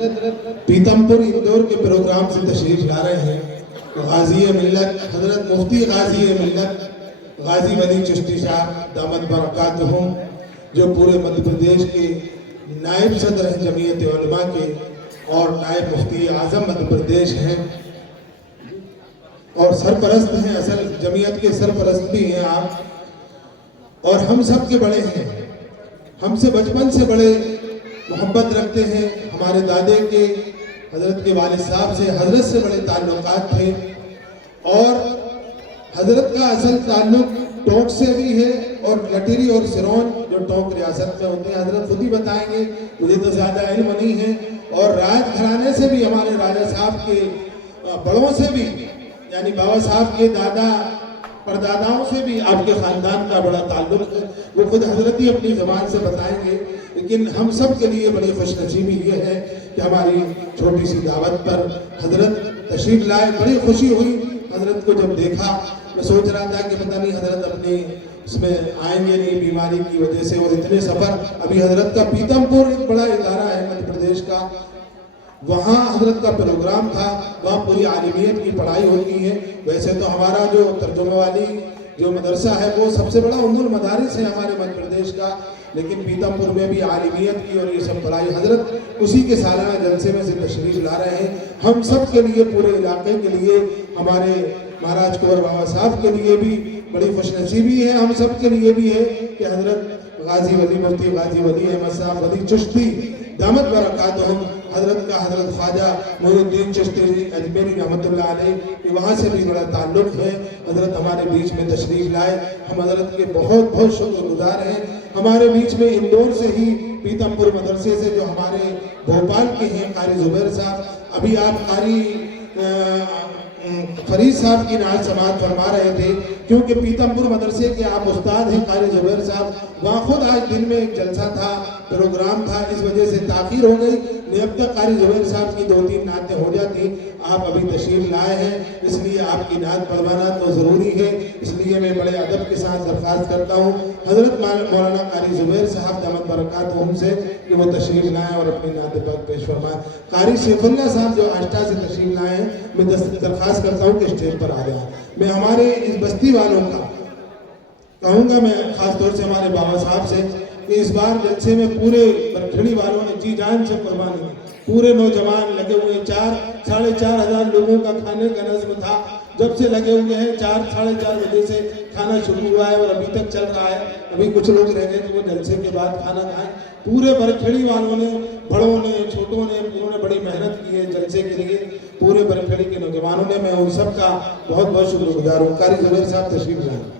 पीतमपुर इंदौर के प्रोग्राम से तशरीफ ला रहे हैं गाजी मिल्लत हजरत मुफ्ती गाजी मिल्लत गाजी वली चिश्ती साहब दामद बरकातहू, जो पूरे मध्य प्रदेश के नायब सदर हैं जमीयत उलमा के और नायब मुफ्ती आज़म मध्य प्रदेश हैं और सरपरस्त हैं, असल जमीयत के सरपरस्त भी हैं आप, और हम सब के बड़े हैं, हमसे बचपन से बड़े मोहब्बत रखते हैं। हमारे दादे के हजरत के वालिद साहब से हजरत से बड़े ताल्लुकात थे और हजरत का असल ताल्लुक टोंक से भी है और लटेरी और सिरौन जो टोंक रियासत में होते हैं, हजरत खुद ही बताएंगे, मुझे तो ज़्यादा इल्म नहीं है। और राज घराने से भी, हमारे राजा साहब के बड़ों से भी, यानी बाबा साहब के दादा परदादाओं से भी आपके ख़ानदान का बड़ा ताल्लुक है, वो खुद हजरत ही अपनी ज़बान से बताएंगे। लेकिन हम सब के लिए बड़ी खुशनसीबी ये है कि हमारी छोटी सी दावत पर हजरत तशरीफ लाए। बड़ी खुशी हुई हजरत को जब देखा। मैं सोच रहा था कि पता नहीं हजरत अपने इसमें आएंगे नहीं बीमारी की वजह से, और इतने सफ़र। अभी हजरत का पीतमपुर एक बड़ा इदारा है मध्य प्रदेश का, वहाँ हजरत का प्रोग्राम था, वहाँ पूरी आलिमियत की पढ़ाई होती है। वैसे तो हमारा जो तर्जुमा वाली जो मदरसा है वो सबसे बड़ा उम्मुल मदारिस है हमारे मध्य प्रदेश का, लेकिन पीतमपुर में भी आलिमियत की और ये सब पढ़ाई हजरत उसी के सालाना जलसे में से तशरीफ ला रहे हैं। हम सब के लिए, पूरे इलाके के लिए, हमारे महाराज कुंवर बाबा साहब के लिए भी बड़ी खुशनसीबी है, हम सब के लिए भी है कि हजरत गाजी वली मुफ्ती गाजी वली अहमद साहब वली चिश्ती दामद बरकातहू, हजरत का हजरत ख्वाजा मोइनुद्दीन चिश्ती अजमेरी रहमतुल्लाह अलैह कि वहाँ से भी बड़ा ताल्लुक़ है। हजरत हमारे बीच में तशरीफ लाए, हम हजरत के बहुत बहुत शुक्रगुजार हैं। हमारे बीच में इंदौर से ही पीतमपुर मदरसे से जो हमारे भोपाल के हैं कारी ज़ुबैर साहब, अभी आप कारी फरीद साहब की नाज समात फरमा रहे थे, क्योंकि पीतमपुर मदरसे के आप उस्ताद हैं कारी ज़ुबैर साहब। वहाँ खुद आज दिन में एक जलसा था, प्रोग्राम था, इस वजह से ताख़ीर हो गई, नहीं अब तक कारी ज़ुबैर साहब की 2-3 नातें हो जाती। आप अभी तशरीफ लाए हैं, इसलिए आपकी नात पढ़वाना तो ज़रूरी है। इसलिए मैं बड़े अदब के साथ दरख्वास्त करता हूँ हज़रत मौलाना कारी ज़ुबैर साहब दामद बरकातहू से कि वो तशरीफ लाएँ और अपनी नात पाक पेश फरमाएँ। कारी सैफुल्लाह साहब जो आष्टा से तशरीफ लाए हैं, मैं दरख्वास्त करता हूँ कि स्टेज पर आ जाएँ। मैं हमारे इस बस्ती वालों का कहूँगा, मैं ख़ास तौर से हमारे बाबा साहब से, कि इस बार जलसे में पूरे बरखेड़ी वालों ने जी जान से कुर्बानी, पूरे नौजवान लगे हुए, 4-4.5 हज़ार लोगों का खाने का नज़्म था। जब से लगे हुए हैं 4-4.5 बजे से खाना शुरू हुआ है और अभी तक चल रहा है। अभी कुछ लोग रह गए तो वो जलसे के बाद खाना खाएं। पूरे बरखेड़ी वालों ने, बड़ों ने, छोटों ने, उन्होंने बड़ी मेहनत की है जलसे के लिए, पूरे बरखेड़ी के नौजवानों ने। मैं उन सब का बहुत बहुत शुक्रगुजार हूँ। कारी ज़ुबैर साहब तशरीफ लाएं।